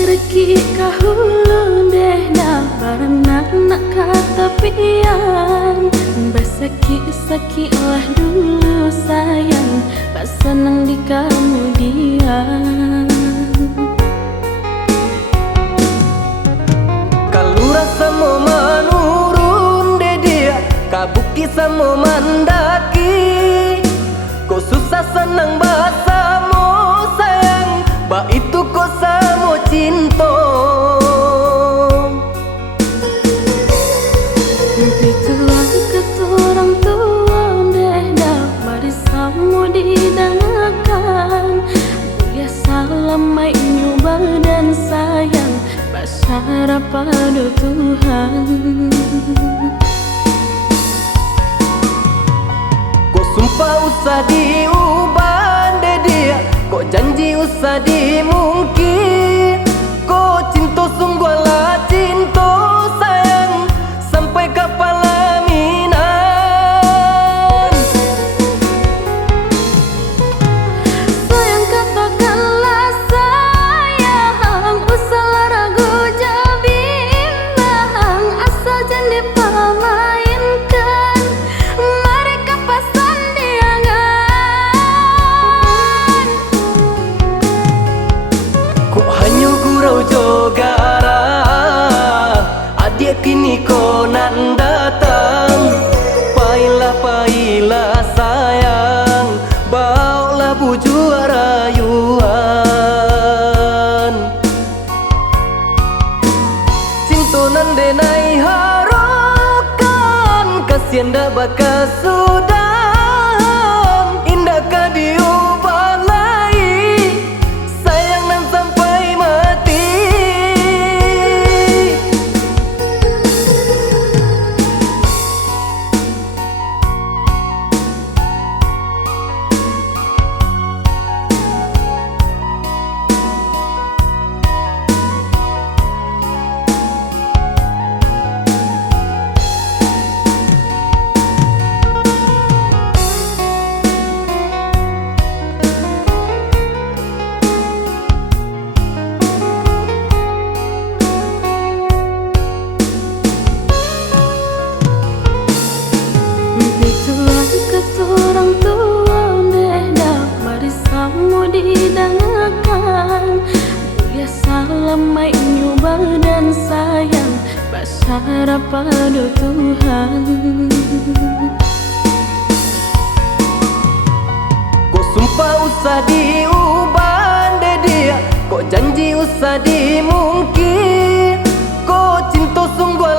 Reki kahulu deh dah baranak nak kata pian. Basaki-saki lah dulu sayang, tak senang di kemudian. Kalau rasa mau menurun deh dia, kabuki sama mandaki. Kau susah senang bahasa mau sayang, ba itu kau sama cinta. Mimpi tua kata orang tua deh dah mari samu didengarkan. Biasa lamai nyubah dan sayang, bersyarah pada Tuhan. Kau sumpah usah diubah deh dia, kau janji usah dimungkir. Kau cinta sungguh lah cinta sayang, sampai kapal laminan. Sayang katakanlah sayang, usahlah ragu bimbang, asal jangan dipermainkan, mereka pasan diangan. Kau hanya gurau jogara, adik kini kau nak datang. Pailah sayang, bawalah buju rayuan. Cinta nan denai harukan, kasihan dah bakal sudah. Indahkah diubah lagi, sayang nan sampai mati. Mimpi tua kata orang tua deh dah mari samu didengarkan. Biasa lamai nyubah dan sayang, bersyarah pada Tuhan. Kau sumpah usah diubah deh dia, kau janji usah dimungkir. Kau cinta sungguh